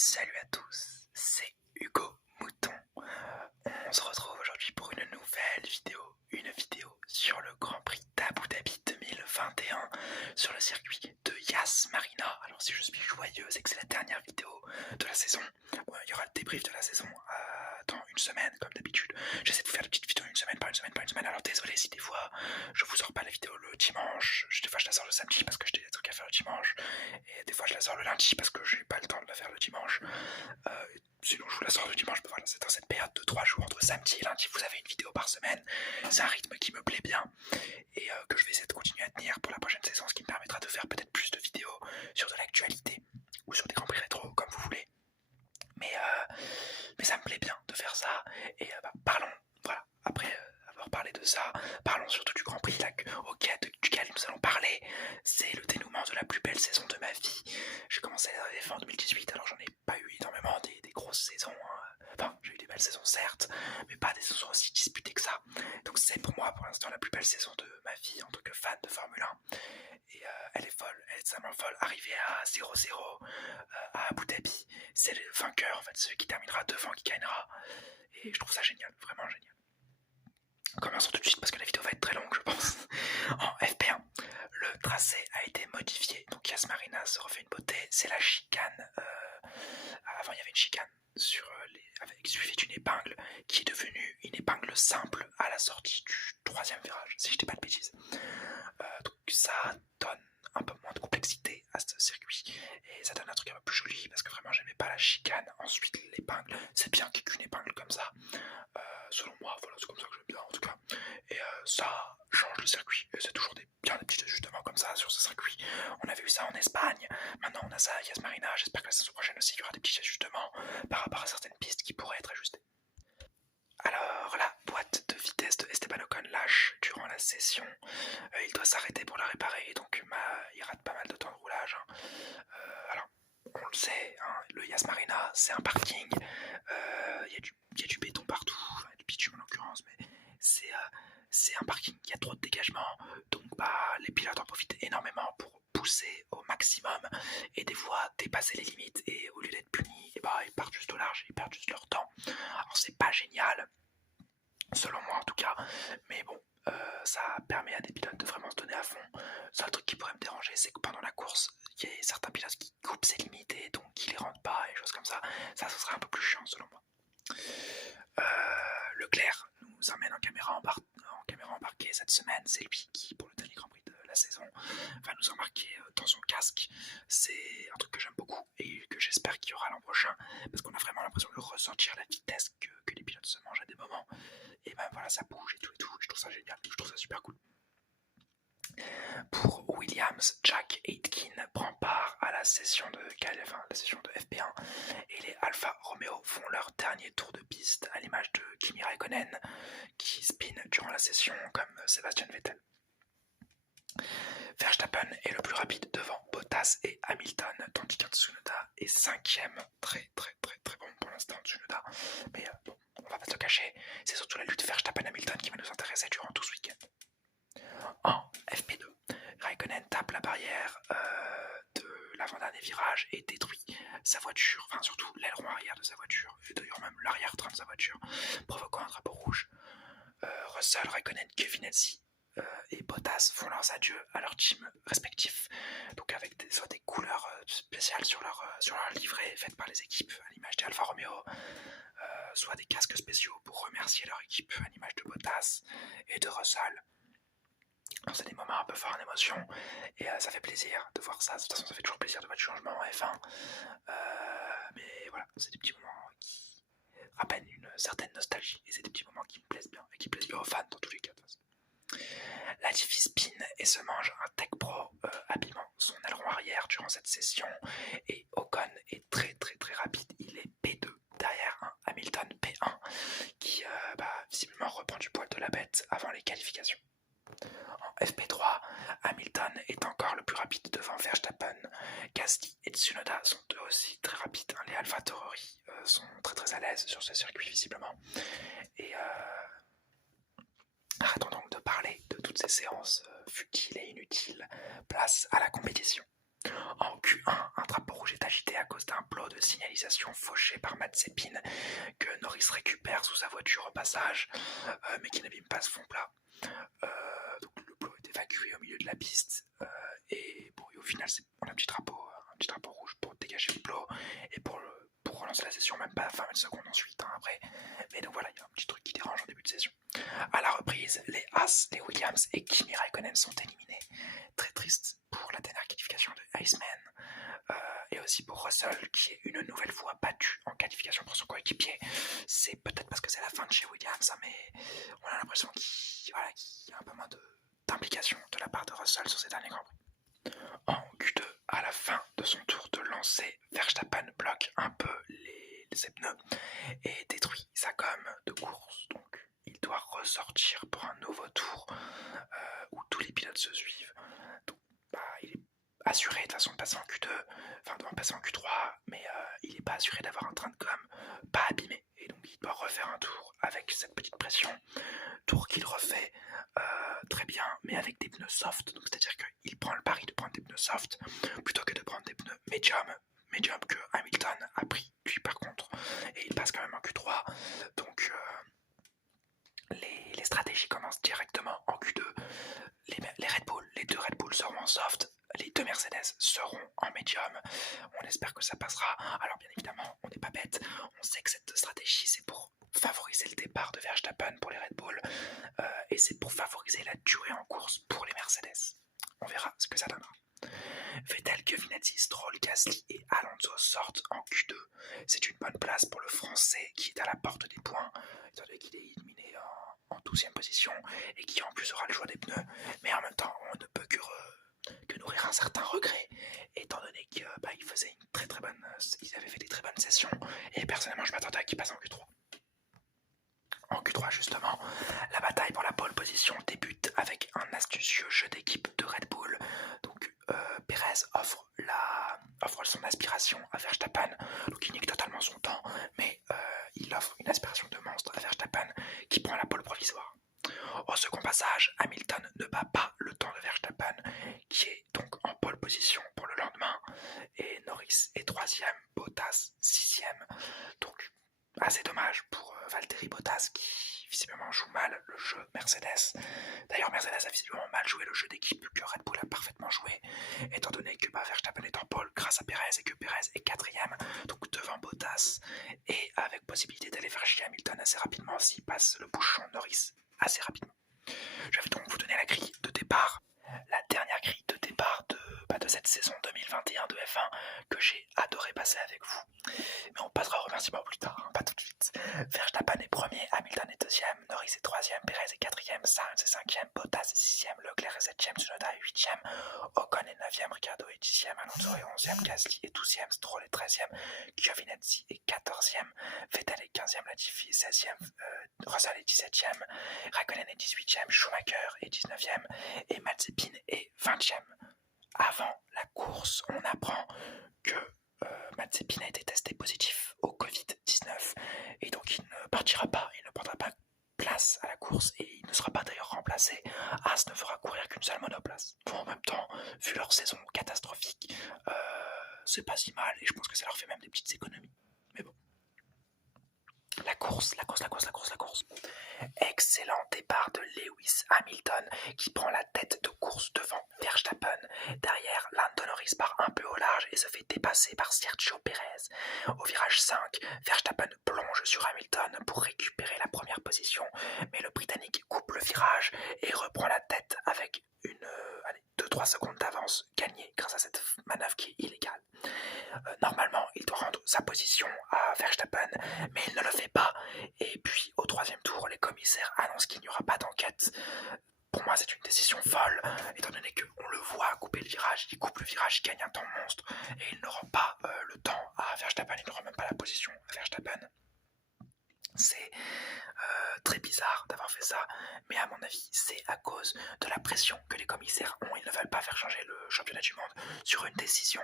Salut à tous, c'est Hugo Mouton. On se retrouve aujourd'hui pour une nouvelle vidéo, sur le Grand Prix d'Abu Dhabi 2021 sur le circuit de Yas Marina. Alors si je suis joyeux, c'est que c'est la dernière vidéo de la saison. Bon, il y aura le débrief de la saison dans une semaine comme d'habitude. J'essaie de vous faire des petites vidéos une semaine par une semaine. Alors désolé si des fois je vous sors pas la vidéo le dimanche, des fois je la sors le samedi parce que j'ai des trucs à faire le dimanche, et des fois je la sors le lundi parce que j'ai pas le temps de la faire le dimanche. Sinon je vous la sors le dimanche, mais voilà, c'est dans cette période de 3 jours entre samedi et lundi, vous avez une vidéo par semaine. C'est un rythme qui me plaît bien et que je vais essayer de continuer à tenir pour la prochaine saison, ce qui me permettra de faire peut-être plus de vidéos sur de l'actualité ou sur des grands prix rétro comme vous voulez. Mais ça me plaît bien de faire ça. Et parlons, voilà, après avoir parlé de ça, parlons surtout du Grand Prix duquel nous allons parler. C'est le dénouement de la plus belle saison de ma vie. J'ai commencé à F1 en 2018, alors j'en ai pas eu énormément des grosses saisons. Enfin, j'ai eu des belles saisons certes, mais pas des saisons aussi disputées que ça. Donc c'est pour moi pour l'instant la plus belle saison de ma vie en tant que fan de Formule 1. Et elle est folle, elle est totalement folle. Arriver à 0-0 à Abu Dhabi, c'est le vainqueur, en fait, celui qui terminera devant qui gagnera. Et je trouve ça génial, vraiment génial. Commençons tout de suite parce que la vidéo va être très longue, je pense. En FP1, le tracé a été modifié, donc Yas Marina se refait une beauté. C'est la chicane. Avant, il y avait une chicane suivie d'une épingle qui est devenue une épingle simple à la sortie du troisième virage, si je dis pas de bêtises. Donc ça donne un peu moins de complexité à ce circuit et ça donne un truc un peu plus joli parce que vraiment j'aimais pas la chicane. Ensuite l'épingle, c'est bien qu'il y ait qu'une épingle comme ça, selon moi, voilà, c'est comme ça que j'aime bien en tout cas. Et ça change le circuit et c'est toujours bien des petits ajustements comme ça sur ce circuit. On avait eu ça en Espagne, maintenant on a ça à Yas Marina. J'espère que la saison prochaine aussi il y aura des petits ajustements par rapport à certaines pistes qui pourraient être ajustées. Alors la boîte de vitesse de Esteban Ocon lâche durant la session. Il doit s'arrêter pour la réparer, donc il rate pas mal de temps de roulage. Alors on le sait, hein, le Yas Marina c'est un parking, il y a du béton partout, enfin, du bitume en l'occurrence, mais c'est un parking, il y a trop de dégagement, donc les pilotes en profitent énormément pour pousser au maximum et des fois dépasser les limites, et au lieu d'être punis, ils partent juste au large, ils perdent juste leur temps. Alors c'est pas génial, selon moi en tout cas, mais bon, ça permet à des pilotes de vraiment se donner à fond. Le seul truc qui pourrait me déranger, c'est que pendant la course, il y a certains pilotes qui coupent ces limites et donc qui les rendent pas et choses comme ça. Ça, ce serait un peu plus chiant selon moi. Leclerc nous emmène en caméra embarquée cette semaine. C'est lui qui, pour le dernier Grand Prix de la saison, va nous embarquer dans son casque. C'est un truc que j'aime beaucoup et que j'espère qu'il y aura l'an prochain, parce qu'on a vraiment l'impression de ressentir la vitesse que les pilotes se mangent à des moments. Et ben voilà, ça bouge et tout. Je trouve ça génial, je trouve ça super cool. Pour Williams, Jack Aitken prend part à la session de FP1, et les Alfa Romeo font leur dernier tour de piste à l'image de Kimi Räikkönen qui spin durant la session comme Sebastian Vettel. Verstappen est le plus rapide devant Bottas et Hamilton, tandis que Tsunoda est 5ème, très bon pour l'instant Tsunoda, mais bon, on va pas se le cacher, c'est surtout la lutte Verstappen-Hamilton qui va nous intéresser durant tout ce week-end. En FP2, Räikkönen tape la barrière de l'avant-dernier virage et détruit sa voiture, enfin surtout l'aileron arrière de sa voiture, et d'ailleurs même l'arrière-train de sa voiture, provoquant un drapeau rouge. Russell, Räikkönen, Giovinazzi et Bottas font leurs adieux à leurs teams respectifs, donc avec soit des couleurs spéciales sur leur livret faites par les équipes à l'image des Alfa Romeo, soit des casques spéciaux pour remercier leur équipe à l'image de Bottas et de Russell. Alors, c'est des moments un peu forts en émotion et ça fait plaisir de voir ça. De toute façon, ça fait toujours plaisir de voir du changement en F1. Mais voilà, c'est des petits moments qui rappellent une certaine nostalgie et c'est des petits moments qui me plaisent bien et qui plaisent bien aux fans dans tous les cas. Latifi spin et se mange un Tech Pro abîmant son aileron arrière durant cette session, et Ocon est très rapide. Il est P2 derrière un Hamilton P1 qui visiblement reprend du poil de la bête avant les qualifications. En FP3, Hamilton est encore le plus rapide devant Verstappen. Gasly et Tsunoda sont eux aussi très rapides. Les AlphaTauri sont très à l'aise sur ce circuit visiblement. Et arrêtons donc de parler de toutes ces séances futiles et inutiles. Place à la compétition. En Q1, un drapeau rouge est agité à cause d'un plot de de signalisation fauché par Mazepin que Norris récupère sous sa voiture au passage, mais qui n'abîme pas ce fond plat. Donc le plot est évacué au milieu de la piste, et bon, et au final on a un petit drapeau rouge pour dégager le plot et pour relancer la session, même pas 20 secondes ensuite après. Mais donc voilà, il y a un petit truc qui dérange en début de session. À la reprise, les Haas, les Williams et Kimi Raikkonen sont éliminés. Très triste pour la dernière qualification de Iceman. Et aussi pour Russell qui est une nouvelle fois battu en qualification pour son coéquipier. C'est peut-être parce que c'est la fin de chez Williams, hein, mais on a l'impression qu'il y a un peu moins d'implication de la part de Russell sur ces derniers Grands Prix. En Q2, à la fin de son tour de lancer, Verstappen bloque un peu ses pneus et détruit sa gomme de course. Donc il doit ressortir pour un nouveau tour où tous les pilotes se suivent. Donc il est assuré de toute façon de passer en Q2, enfin de passer en Q3, mais il n'est pas assuré d'avoir un train de gomme pas abîmé. Et donc il doit refaire un tour avec cette petite pression. Tour qu'il refait très bien, mais avec des pneus soft. Donc c'est-à-dire qu'il prend le pari de prendre des pneus soft plutôt que de prendre des pneus médium que Hamilton a pris lui par contre. Et il passe quand même en Q3. Donc les stratégies commencent directement en Q2. Les Red Bull, les deux Red Bull seront en soft, les deux Mercedes seront en médium. On espère que ça passera. Alors bien évidemment, on n'est pas bête. On sait que cette stratégie, c'est pour favoriser le départ de Verstappen pour les Red Bull et c'est pour favoriser la durée en course pour les Mercedes. On verra ce que ça donnera. Vettel, Giovinazzi, Stroll, Gasly et Alonso sortent en Q2. C'est une bonne place pour le Français qui est à la porte des points, étant donné qu'il est éliminé en 12e position et qui en plus aura le choix des pneus. Mais en même temps, on ne peut que nourrir un certain regret, étant donné qu'il faisait une très bonne, ils avaient fait des très bonnes sessions et personnellement je m'attendais à qu'il passe en Q3. En Q3 justement, la bataille pour la pole position débute avec un astucieux jeu d'équipe de Red Bull. Donc Perez offre son aspiration à Verstappen, donc il nique totalement son temps, mais il offre une aspiration de monstre à Verstappen qui prend la pole provisoire. Au second passage, Hamilton ne bat pas le temps de Verstappen, qui est donc en pole position pour le lendemain, et Norris est 3ème, Bottas 6ème, donc assez dommage pour Valtteri Bottas qui visiblement joue mal le jeu Mercedes. D'ailleurs Mercedes a visiblement mal joué le jeu d'équipe que Red Bull a parfaitement joué, étant donné que Verstappen est en pole grâce à Perez et que Perez est 4ème, donc devant Bottas, et avec possibilité d'aller faire chier Hamilton assez rapidement s'il passe le bouchon Norris assez rapidement. Je vais donc vous donner la grille de départ, la dernière grille de départ de cette saison 2021 de F1 que j'ai adoré passer avec vous. Mais on passera aux remerciements plus tard, hein, pas tout de suite. Verstappen est premier, Hamilton est 2ème, Norris est 3ème, Perez est 4ème, Sainz est 5ème, Bottas est 6ème, Leclerc est 7ème, Tsunoda est 8ème, Ocon est 9ème, Ricciardo est 10ème, Alonso est 11ème, Gasly est 12ème, Stroll est 13ème, Giovinazzi est 14ème, Vettel est 15ème, Latifi est 16ème, Russell est 17ème, Raikkonen est 18ème, Schumacher est 19ème et Mazepin est 20ème. Avant la course, on apprend que Mazepin a été testé positif au Covid-19 et donc il ne partira pas, il ne prendra pas place à la course et il ne sera pas d'ailleurs remplacé. Haas ne fera courir qu'une seule monoplace. Bon, en même temps, vu leur saison catastrophique, c'est pas si mal et je pense que ça leur fait même des petites économies. Mais bon. La course. Excellent départ de Lewis Hamilton qui prend la tête de course devant Verstappen. Derrière, Lando Norris part un peu au large et se fait dépasser par Sergio Perez. Au virage 5, Verstappen plonge sur Hamilton pour récupérer la première position, mais le Britannique coupe le virage et reprend la tête avec une 2-3 secondes d'avance gagnée grâce à cette manœuvre qui est illégale. Normalement, il doit rendre sa position à Verstappen, mais il ne le fait pas. Et puis, au 3e tour, les commissaires annoncent qu'il n'y aura pas d'enquête. Pour moi, c'est une décision folle, étant donné qu'on le voit couper le virage, il coupe le virage, il gagne un temps monstre, et il ne rend pas le temps à Verstappen, il ne rend même pas la position à Verstappen. C'est très bizarre d'avoir fait ça, mais à mon avis, c'est à cause de la pression que les commissaires ont. Ils ne veulent pas faire changer le championnat du monde sur une décision.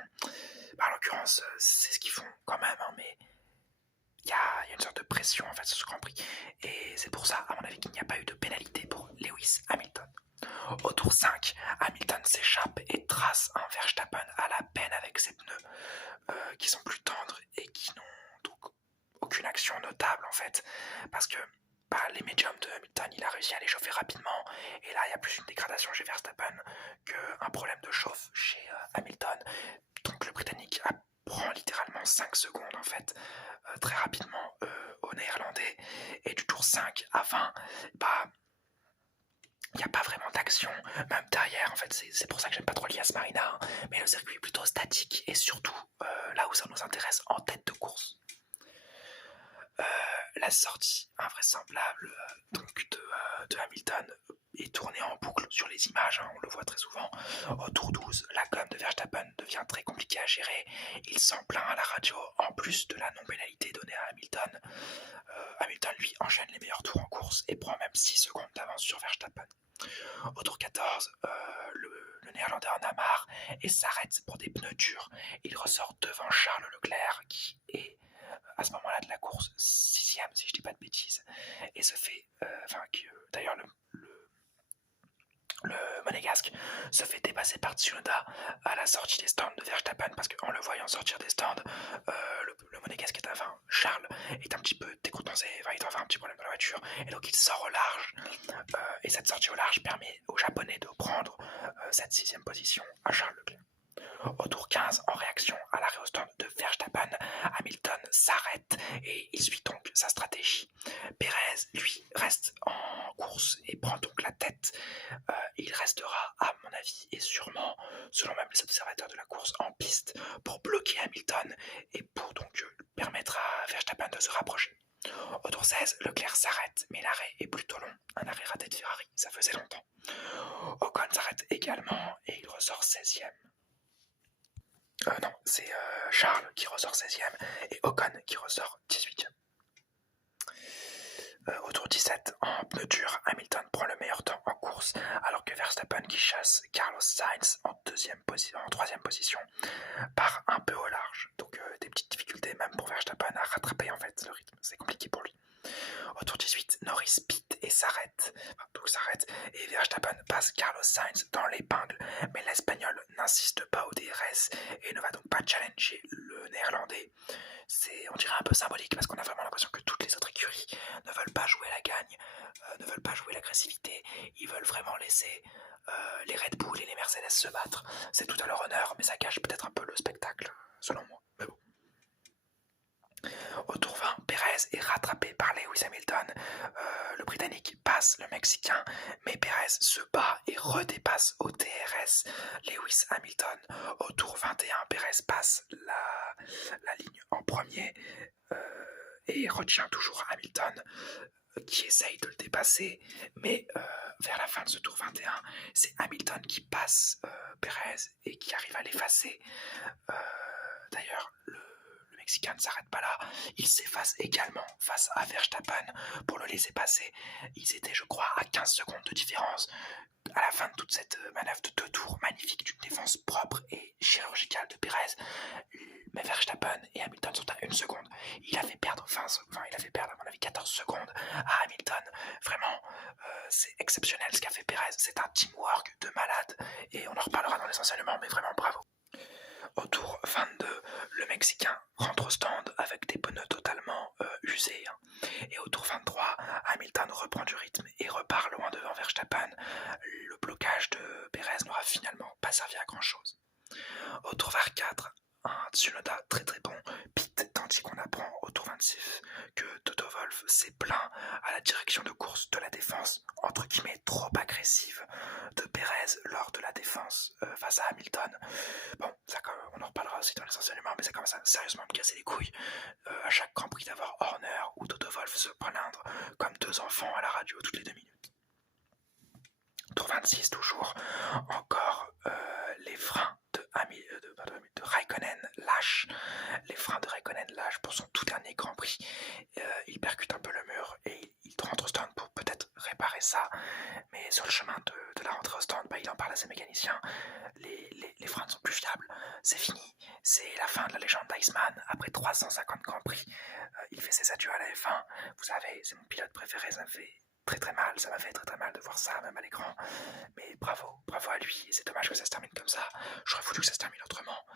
En l'occurrence, c'est ce qu'ils font quand même, hein, mais il y a une sorte de pression en fait sur ce Grand Prix. Et c'est pour ça, à mon avis, qu'il n'y a pas eu de pénalité pour Lewis Hamilton. Au tour 5, Hamilton s'échappe et trace un Verstappen à la peine avec ses pneus qui sont plus tendres et fait, parce que les médiums de Hamilton, il a réussi à les chauffer rapidement, et là il y a plus une dégradation chez Verstappen qu'un problème de chauffe chez Hamilton. Donc le Britannique prend littéralement 5 secondes en fait, très rapidement au Néerlandais, et du tour 5 à 20, il n'y a pas vraiment d'action, même derrière, en fait, c'est pour ça que j'aime pas trop l'IAS Marina, hein, mais le circuit est plutôt statique, et surtout, là où ça nous intéresse, en tête de course. La sortie invraisemblable de Hamilton est tournée en boucle sur les images, hein, on le voit très souvent. Au tour 12, la gomme de Verstappen devient très compliquée à gérer, il s'en plaint à la radio, en plus de la non-pénalité donnée à Hamilton. Hamilton, lui, enchaîne les meilleurs tours en course et prend même 6 secondes d'avance sur Verstappen. Au tour 14, le Néerlandais en a marre et s'arrête pour des pneus durs. Il ressort devant Charles Leclerc, qui est à ce moment-là de la course 6ème, si je dis pas de bêtises, et se fait, d'ailleurs le monégasque se fait dépasser par Tsunoda à la sortie des stands de Verstappen, parce qu'en le voyant sortir des stands, le monégasque est Charles est un petit peu décontenancé, il doit avoir un petit problème dans la voiture, et donc il sort au large, et cette sortie au large permet aux Japonais de prendre cette 6ème position à Charles Leclerc. Au tour 15, en réaction à l'arrêt au stand de Verstappen, Hamilton s'arrête et il suit donc sa stratégie. Perez, lui, reste en course et prend donc la tête. Il restera, à mon avis, et sûrement, selon même les observateurs de la course, en piste pour bloquer Hamilton et pour donc permettre à Verstappen de se rapprocher. Au tour 16, Leclerc s'arrête, mais l'arrêt est plutôt long. Un arrêt raté de Ferrari, ça faisait longtemps. Ocon s'arrête également et il ressort 16ème. Non, c'est Charles qui ressort 16ème et Ocon qui ressort 18ème. Au tour 17, en pneu dur, Hamilton prend le meilleur temps en course, alors que Verstappen, qui chasse Carlos Sainz en 3ème position, part un peu au large. Donc des petites difficultés même pour Verstappen à rattraper en fait le rythme, c'est compliqué pour lui. Au tour 18, Norris pit et s'arrête, et Verstappen passe Carlos Sainz dans l'épingle, mais l'Espagnol n'insiste pas au DRS et ne va donc pas challenger le Néerlandais. On dirait un peu symbolique, parce qu'on a vraiment l'impression que toutes les autres écuries ne veulent pas jouer la gagne, ne veulent pas jouer l'agressivité, ils veulent vraiment laisser les Red Bull et les Mercedes se battre. C'est tout à leur honneur, mais ça cache peut-être un peu le spectacle, selon moi. Mais bon. Au tour 20, Perez est rattrapé par Lewis Hamilton. Le Britannique passe le Mexicain, mais Perez se bat et redépasse au DRS Lewis Hamilton. Au tour 21, Perez passe la ligne en premier et retient toujours Hamilton, qui essaye de le dépasser, mais vers la fin de ce tour 21, c'est Hamilton qui passe Perez et qui arrive à l'effacer. D'ailleurs, le Mexicain ne s'arrête pas là, il s'efface également face à Verstappen pour le laisser passer. Ils étaient, je crois, à 15 secondes de différence. À la fin de toute cette manœuvre de 2 tours magnifique, d'une défense propre et chirurgicale de Perez, mais Verstappen et Hamilton sont à 1 seconde. Il a fait perdre à mon avis 14 secondes à Hamilton. Vraiment, c'est exceptionnel ce qu'a fait Perez. C'est un teamwork de malade et on en reparlera dans les enseignements, mais vraiment bravo. Au tour 22, le Mexicain rentre au stand avec des pneus totalement usés. Et au tour 23, Hamilton reprend du rythme et repart loin devant Verstappen. Le blocage de Perez n'aura finalement pas servi à grand chose. Au tour 24, un Tsunoda très très bon pit, tandis qu'on apprend au tour 26 que Toto Wolff s'est plaint à la direction de course de la défense, entre guillemets trop agressive, de Perez lors de la défense face à Hamilton. Bon, ça, on en reparlera aussi dans les enseignements, mais ça commence à sérieusement me casser les couilles à chaque Grand Prix d'avoir Horner ou Toto Wolff se plaindre comme 2 enfants à la radio toutes les 2 minutes. Tour 26 toujours, encore les freins de Raikkonen lâchent. Les freins de Raikkonen lâchent pour son tout dernier Grand Prix. Il percute un peu le mur et il rentre au stand pour peut-être réparer ça. Mais sur le chemin de la rentrée au stand, il en parle à ses mécaniciens. Les freins ne sont plus fiables. C'est fini. C'est la fin de la légende d'Iceman. Après 350 Grands Prix, il fait ses adieux à la F1. Vous savez, c'est mon pilote préféré. Ça me fait très mal, ça m'a fait très mal de voir ça même à l'écran, mais bravo à lui, et c'est dommage que ça se termine comme ça. J'aurais voulu que ça se termine autrement,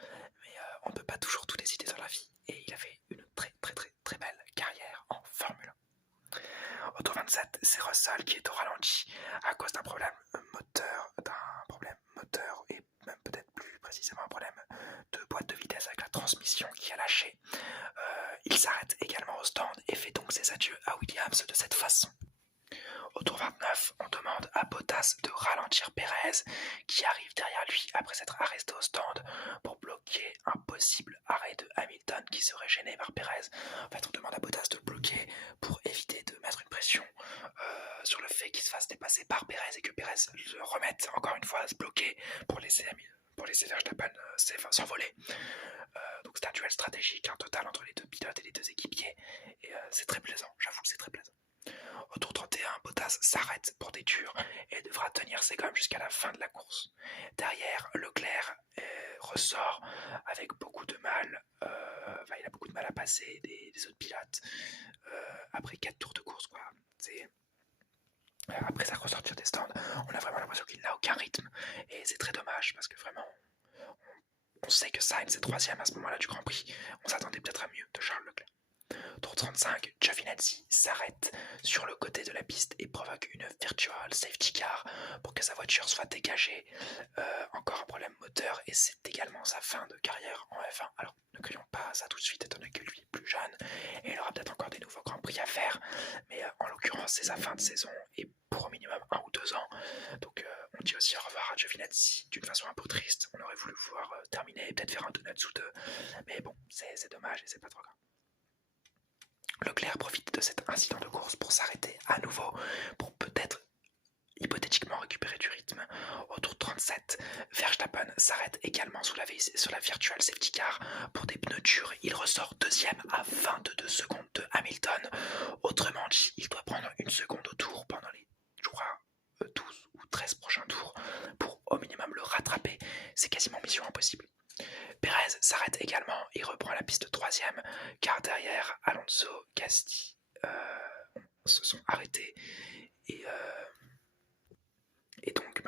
mais on ne peut pas toujours tout décider dans la vie, et il a fait une très belle carrière en Formule 1. 37, c'est Russell qui est au ralenti à cause d'un problème moteur, et même peut-être plus précisément un problème de boîte de vitesse avec la transmission qui a lâché. Il s'arrête également au stand et fait donc ses adieux à Williams de cette façon. Au tour 29, on demande à Bottas de ralentir Pérez qui arrive derrière lui après s'être arrêté au stand pour bloquer un possible arrêt de Hamilton qui serait gêné par Pérez. En fait, on demande à Bottas de le bloquer pour éviter de mettre une pression sur le fait qu'il se fasse dépasser par Pérez et que Pérez le remette encore une fois à se bloquer pour laisser Verstappen s'envoler. Donc c'est un duel stratégique, un total entre les deux pilotes et les deux équipiers et c'est très plaisant, j'avoue que c'est très plaisant. Au tour 31, Bottas s'arrête pour des durs et devra tenir ses gommes jusqu'à la fin de la course. Derrière, Leclerc ressort avec beaucoup de mal. Il a beaucoup de mal à passer des autres pilotes après 4 tours de course, quoi. Après ça ressortir des stands, on a vraiment l'impression qu'il n'a aucun rythme et c'est très dommage parce que vraiment on sait que Sainz est 3ème à ce moment-là du Grand Prix. On s'attendait peut-être à mieux de Charles Leclerc. Tour 35, Giovinazzi s'arrête sur le côté de la piste et provoque une virtual safety car pour que sa voiture soit dégagée. Encore un problème moteur et c'est également sa fin de carrière en F1. Alors ne crions pas ça tout de suite étant donné que lui est plus jeune et il aura peut-être encore des nouveaux Grands Prix à faire. Mais en l'occurrence c'est sa fin de saison et pour au minimum 1 ou 2 ans. Donc on dit aussi au revoir à Giovinazzi d'une façon un peu triste. On aurait voulu le voir terminer et peut-être faire un Donatsu 2. Mais bon, c'est dommage et c'est pas trop grave. Leclerc profite de cet incident de course pour s'arrêter à nouveau, pour peut-être hypothétiquement récupérer du rythme. Au tour 37, Verstappen s'arrête également sur la virtual safety car pour des pneus durs. Il ressort 2ème à 22 secondes de Hamilton. Autrement dit, il doit prendre 1 seconde au tour pendant les 12 ou 13 prochains tours pour au minimum le rattraper. C'est quasiment mission impossible. Pérez s'arrête également et reprend la piste 3ème car derrière Alonso, Gasly se sont arrêtés et donc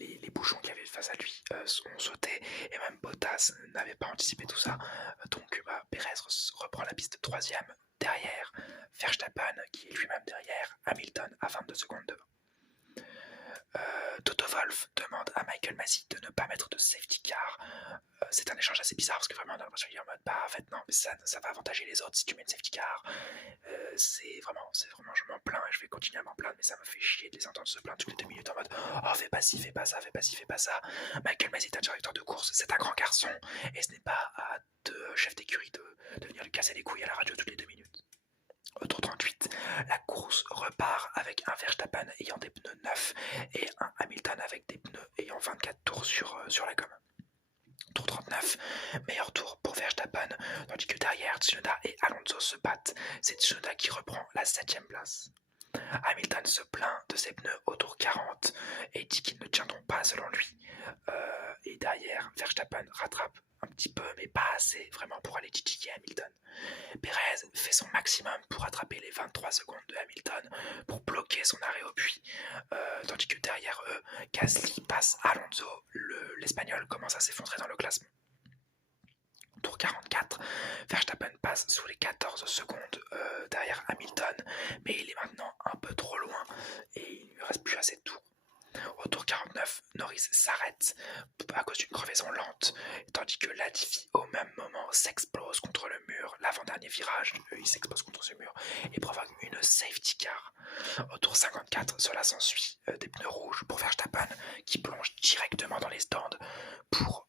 les bouchons qu'il y avait face à lui ont sauté et même Bottas n'avait pas anticipé tout ça. Donc Pérez reprend la piste 3ème derrière Verstappen qui est lui-même derrière Hamilton à 22 secondes devant. Toto Wolff demande à Michael Masi de ne pas mettre de safety car. C'est un échange assez bizarre parce que vraiment on a l'impression qu'il est en mode en fait non mais ça va avantager les autres si tu mets une safety car. C'est vraiment je m'en plains et je vais continuer à m'en plaindre mais ça me fait chier de les entendre se plaindre toutes les 2 minutes en mode oh fais pas ci, fais pas ça, fais pas ci, fais pas ça. Michael Masi est un directeur de course, c'est un grand garçon et ce n'est pas à deux chefs d'écurie de venir lui casser les couilles à la radio toutes les 2 minutes. Au tour 38, la course repart avec un Verstappen ayant des pneus neufs et un Hamilton avec des pneus ayant 24 tours sur la gomme. Tour 39, meilleur tour pour Verstappen, tandis que derrière Tsunoda et Alonso se battent. C'est Tsunoda qui reprend la 7ème place. Hamilton se plaint de ses pneus au tour 40 et dit qu'ils ne tiendront pas selon lui. Et derrière, Verstappen rattrape un petit peu, mais pas assez vraiment pour aller titiller Hamilton. Pérez fait son maximum pour rattraper les 23 secondes de Hamilton pour bloquer son arrêt au puits, tandis que derrière eux, Gasly passe Alonso, l'Espagnol commence à s'effondrer dans le classement. Tour 44, Verstappen passe sous les 14 secondes derrière Hamilton, mais il est maintenant un peu trop loin et il ne lui reste plus assez de tours. Au tour 49, Norris s'arrête à cause d'une crevaison lente, tandis que Latifi, au même moment, s'explose contre le mur. L'avant-dernier virage, il s'explose contre ce mur et provoque une safety car. Au tour 54, cela s'ensuit des pneus rouges pour Verstappen qui plonge directement dans les stands pour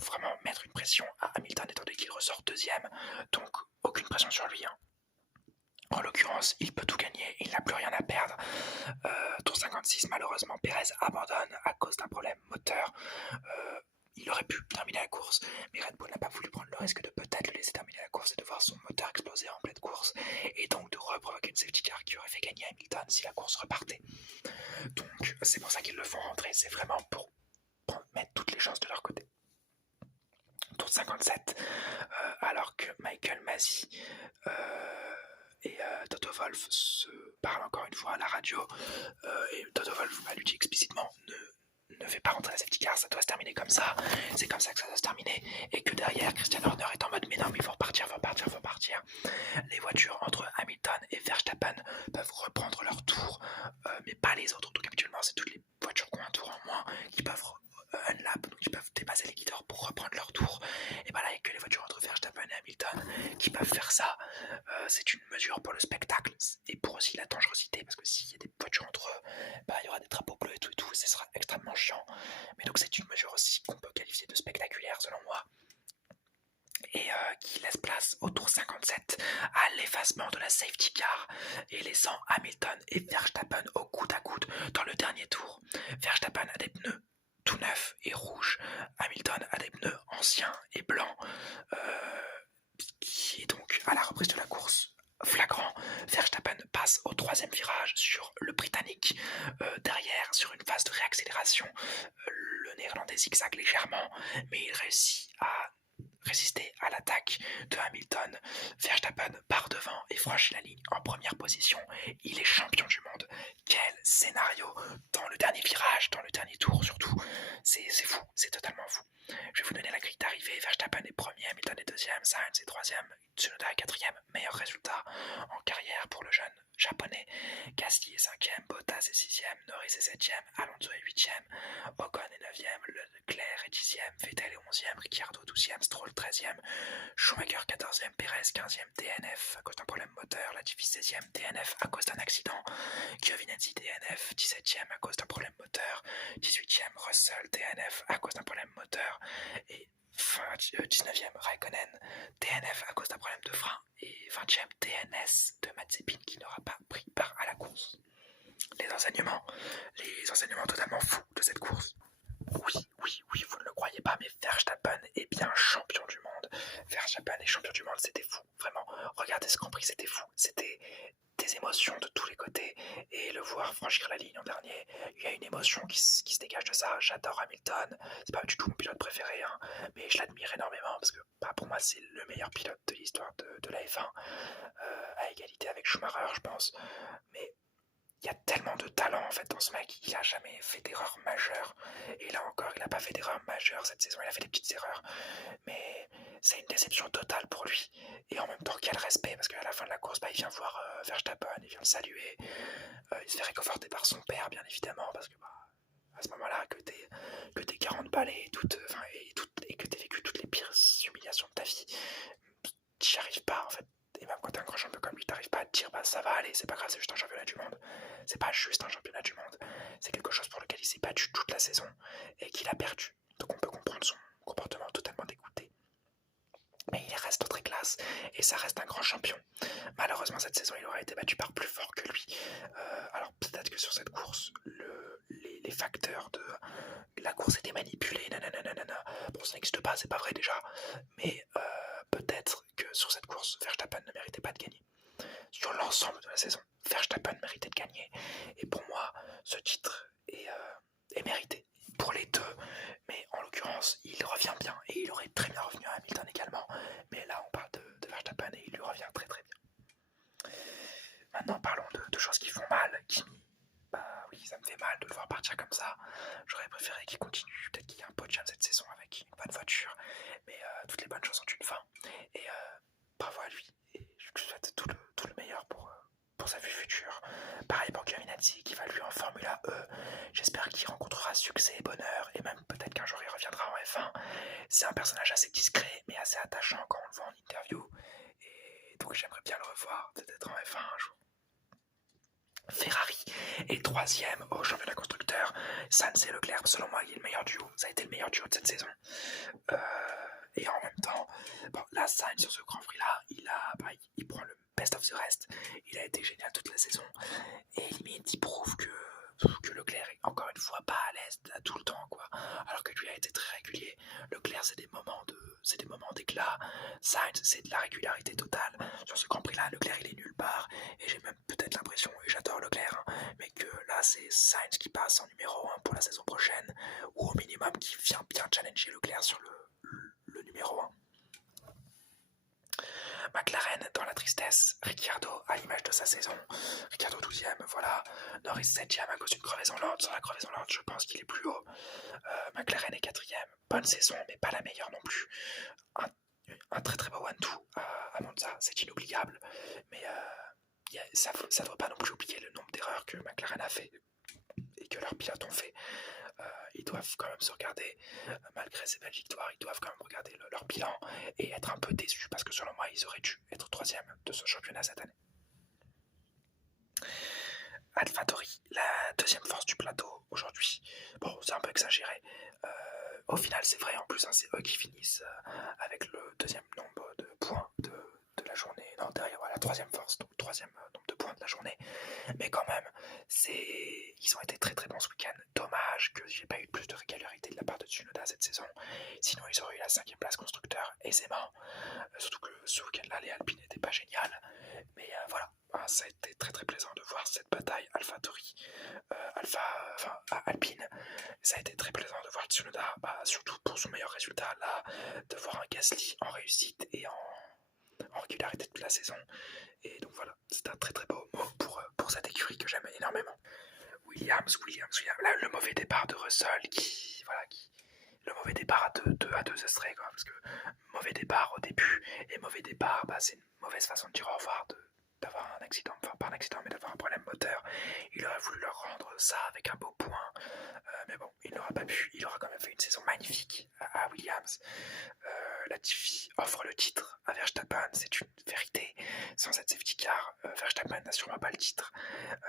vraiment mettre une pression à Hamilton étant donné qu'il ressort 2ème, donc aucune pression sur lui. En l'occurrence, il peut tout gagner, il n'a plus rien à perdre. Tour 56, malheureusement, Pérez abandonne à cause d'un problème moteur. Il aurait pu terminer la course, mais Red Bull n'a pas voulu prendre le risque de peut-être le laisser terminer la course et de voir son moteur exploser en pleine course, et donc de reprovoquer une safety car qui aurait fait gagner Hamilton si la course repartait. Donc c'est pour ça qu'ils le font rentrer, c'est vraiment pour mettre toutes les chances de leur côté. Tour 57, alors que Michael Masi et Toto Wolff se parlent encore une fois à la radio et Toto Wolff lui dit explicitement ne fais pas rentrer la safety car, ça doit se terminer comme ça, c'est comme ça que ça doit se terminer, et que derrière Christian Horner est en mode mais non mais il faut repartir. Les voitures entre Hamilton et Verstappen peuvent reprendre qui peuvent faire ça. C'est une mesure pour le spectacle et pour aussi la dangerosité, parce que s'il y a des voitures entre eux, il y aura des drapeaux bleus et tout, ce sera extrêmement chiant. Mais donc c'est une mesure aussi qu'on peut qualifier de spectaculaire selon moi, et qui laisse place au tour 57 à l'effacement de la safety car et laissant Hamilton et Verstappen au coude à coude dans le dernier tour. Verstappen a des pneus tout neufs et rouges, Hamilton a des pneus anciens et blancs, qui est donc à la reprise de la course flagrant. Verstappen passe au troisième virage sur le Britannique, derrière sur une phase de réaccélération, le Néerlandais zigzague légèrement, mais il réussit à résister à l'attaque de Hamilton. Verstappen part devant et franchit la ligne en première position. Il est champion du monde. Quel scénario dans le dernier virage, dans le dernier tour surtout. C'est fou, c'est totalement fou. Je vais vous donner la grille d'arrivée. Verstappen est premier, Hamilton est deuxième, Sainz est troisième, Tsunoda est quatrième. Meilleur résultat en carrière pour le jeune japonais. Gasly est cinquième, Bottas est sixième, Norris est septième, Alonso est huitième, Ocon est neuvième, Leclerc est dixième, Vettel est onzième, Ricciardo douzième, Stroll treizième, Schumacher quatorzième, Perez quinzième, DNF à cause d'un problème moteur, Latifi 16e, DNF à cause d'un accident, Giovinazzi DNF 17e à cause d'un problème moteur, 18e Russell DNF à cause d'un problème moteur, et 19e Raikkonen DNF à cause d'un problème de frein, et 20e DNS de Mazepin qui n'aura pas pris part à la course. Les enseignements totalement fous de cette course. Oui, vous ne le croyez pas, mais Verstappen est bien champion du monde. Verstappen est champion du monde, c'était fou, vraiment. Regardez ce Grand Prix, c'était fou. C'était des émotions de tous les côtés, et le voir franchir la ligne en dernier, il y a une émotion qui se dégage de ça. J'adore Hamilton, c'est pas du tout mon pilote préféré, hein, mais je l'admire énormément parce que pour moi c'est le meilleur pilote de l'histoire de la F1, à égalité avec Schumacher je pense. Mais il y a tellement de talent en fait dans ce mec, il a jamais fait d'erreur majeure, et là encore il a pas fait d'erreur majeure cette saison, il a fait des petites erreurs, mais c'est une déception totale pour lui, et en même temps quel respect, parce qu'à la fin de la course il vient voir Verstappen, il vient le saluer, il se fait réconforter par son père bien évidemment, parce que à ce moment là que t'es 40 balais et que t'aies vécu toutes les pires humiliations de ta vie, t'y arrives pas en fait. Et même quand t'es un grand champion comme lui, t'arrives pas à te dire ça va aller, c'est pas grave, c'est juste un championnat du monde. C'est pas juste un championnat du monde, c'est quelque chose pour lequel il s'est battu toute la saison et qu'il a perdu. Donc on peut comprendre son comportement totalement dégoûté. Mais il reste très classe et ça reste un grand champion. Malheureusement cette saison il aurait été battu par plus fort que lui. Alors peut-être que sur cette course, les facteurs de la course étaient manipulés, nanana. Bon ça n'existe pas, c'est pas vrai déjà. Mais peut-être que sur cette course, Verstappen ne méritait pas de gagner. Sur l'ensemble de la saison, Verstappen méritait de gagner. Et pour moi, ce titre est mérité pour les deux. Mais en l'occurrence, il revient bien. Et il aurait très bien revenu à Hamilton également. Mais là, on parle de Verstappen et il lui revient très très bien. Maintenant, parlons de choses qui font mal. Kimi, oui, ça me fait mal de le voir partir comme ça. J'aurais préféré qu'il continue. Peut-être qu'il y a un podium cette saison avec une bonne voiture. Mais toutes les bonnes choses ont une fin. Et bravo à lui. Et je lui souhaite tout le meilleur pour sa vie future. Pareil pour Giovinazzi qui va lui en Formula E. J'espère qu'il rencontrera succès et bonheur. Et même peut-être qu'un jour il reviendra en F1. C'est un personnage assez discret mais assez attachant quand on le voit en interview. Et donc j'aimerais bien le revoir, peut-être en F1 un jour. Ferrari est troisième au championnat constructeur. Sainz et Leclerc, selon moi, il est le meilleur duo. Ça a été le meilleur duo de cette saison. Et en même temps, là, Sainz sur ce Grand Prix-là, il prend le best of the rest. Il a été génial toute la saison. Et limite, il prouve que Leclerc est encore une fois pas à l'aise tout le temps, quoi. Alors que lui a été très régulier. Leclerc, c'est des moments d'éclat. Sainz, c'est de la régularité totale. Sur ce Grand Prix-là, Leclerc, il est nulle part. Et j'ai même peut-être l'impression, et j'adore Leclerc, mais que là, c'est Sainz qui passe en numéro 1 pour la saison prochaine, ou au minimum qui vient bien challenger Leclerc sur le numéro 1. McLaren dans la tristesse, Ricciardo à l'image de sa saison, Ricciardo 12ème, voilà, Norris 7ème à cause d'une crevaison lente. Sur la crevaison lente, je pense qu'il est plus haut. McLaren est 4ème, bonne saison, mais pas la meilleure non plus. Un très très beau 1-2 à Monza, c'est inoubliable, mais ça ne doit pas non plus oublier le nombre d'erreurs que McLaren a fait et que leurs pilotes ont fait. Ils doivent quand même se regarder, malgré ces belles victoires, ils doivent quand même regarder leur bilan et être un peu déçus parce que selon moi, ils ils auraient dû être 3e de ce championnat cette année. AlphaTauri, la deuxième force du plateau aujourd'hui. Bon, c'est un peu exagéré. Au final, c'est vrai, en plus, hein, c'est eux qui finissent avec le deuxième nombre de points de la journée. Non, derrière, voilà, la troisième force, donc troisième nombre de points de la journée. Mais quand même, ils ont été très très bons ce week-end. Dommage que j'ai pas eu plus de régularité de la part de Tsunoda cette saison. Sinon, ils auraient eu la 5e place constructeur aisément. Surtout que ce week-end-là, les Alpines n'étaient pas géniales. Mais voilà, ça a été très très plaisant de voir cette bataille AlphaTauri, Alpine. Ça a été très plaisant de voir Tsunoda, surtout pour son meilleur résultat là, de voir un Gasly en réussite et en régularité toute la saison. Et donc voilà, c'est un très très beau mot pour cette écurie que j'aime énormément. Williams, là, le mauvais départ de Russell le mauvais départ à deux extraits, quoi, parce que mauvais départ au début et mauvais départ, c'est une mauvaise façon de dire au revoir, d'avoir un accident, enfin pas un accident mais d'avoir un problème moteur. Il aurait voulu leur rendre ça avec un beau point, mais bon, il n'aura pas pu. Il aura quand même fait une saison magnifique à Williams. Latifi offre le titre à Verstappen, c'est une vérité. Sans cette safety car, Verstappen n'a sûrement pas le titre,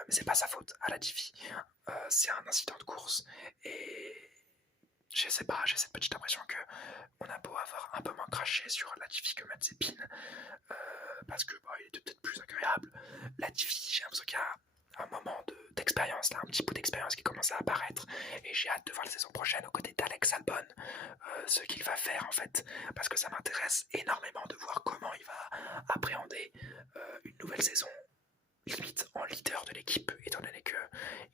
mais c'est pas sa faute à Latifi. C'est un incident de course et je sais pas, j'ai cette petite impression que on a beau avoir un peu moins craché sur Latifi que Mazepin, parce que il était peut-être plus agréable. Latifi, j'ai l'impression qu'il y a un moment d'expérience, là, un petit bout d'expérience qui commence à apparaître, et j'ai hâte de voir la saison prochaine aux côtés d'Alex Albon, ce qu'il va faire en fait, parce que ça m'intéresse énormément de voir comment il va appréhender une nouvelle saison, limite en leader de l'équipe, étant donné qu'il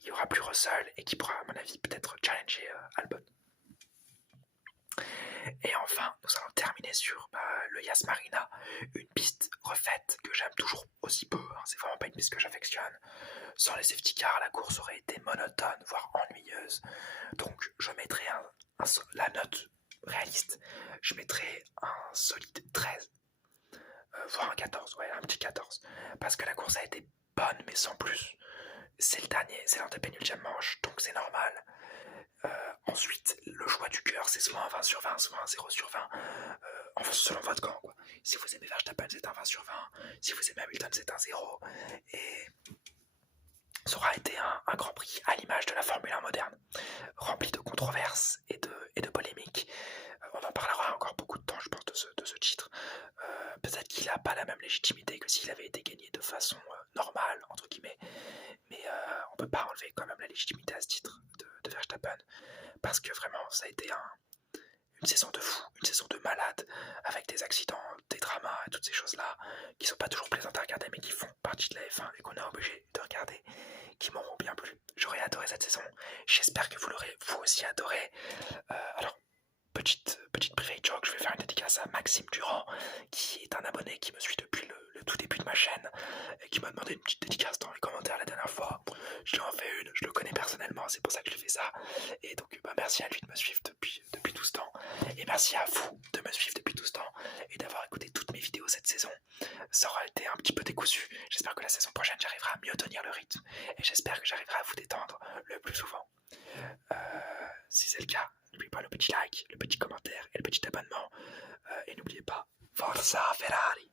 n'y aura plus Russell et qui pourra à mon avis peut-être challenger Albon. Et enfin, nous allons terminer sur le Yas Marina, une piste refaite que j'aime toujours aussi peu, hein, c'est vraiment pas une piste que j'affectionne. Sans les safety cars, la course aurait été monotone, voire ennuyeuse. Donc je mettrai la note réaliste, je mettrai un solide 13, voire un 14, ouais, un petit 14. Parce que la course a été bonne, mais sans plus. C'est l'antépénultième manche, donc c'est normal. Ensuite, le choix du cœur, c'est soit un 20 sur 20, soit un 0 sur 20, selon votre camp, quoi. Si vous aimez Verstappen, c'est un 20 sur 20, si vous aimez Hamilton, c'est un 0, et ça aura été un Grand Prix à l'image de la Formule 1 moderne, rempli de controverses et de polémiques. On en parlera encore beaucoup de temps, je pense, de ce titre. Peut-être qu'il n'a pas la même légitimité que s'il avait été gagné de façon normale, entre guillemets, mais on peut pas enlever quand même la légitimité à ce titre de Verstappen, parce que vraiment ça a été une saison de fou, une saison de malade, avec des accidents, des dramas et toutes ces choses-là qui sont pas toujours plaisantes à regarder, mais qui font partie de la F1 et qu'on est obligé de regarder, qui m'auront bien plu. J'aurais adoré cette saison, j'espère que vous l'aurez vous aussi adoré. Alors, petite private joke, je vais faire une dédicace à Maxime Durand, qui est un abonné qui me suit depuis le tout début de ma chaîne, et qui m'a demandé une petite dédicace dans les commentaires la dernière fois. Je lui en fais une, je le connais personnellement, c'est pour ça que je lui fais ça. Et donc merci à lui de me suivre depuis tout ce temps. Et merci à vous de me suivre depuis tout ce temps et d'avoir écouté toutes mes vidéos cette saison. Ça aura été un petit peu décousu. J'espère que la saison prochaine j'arriverai à mieux tenir le rythme. Et j'espère que j'arriverai à vous détendre le plus souvent. Si c'est le cas, n'oubliez pas le petit like, le petit commentaire et le petit abonnement. Et n'oubliez pas, Forza Ferrari!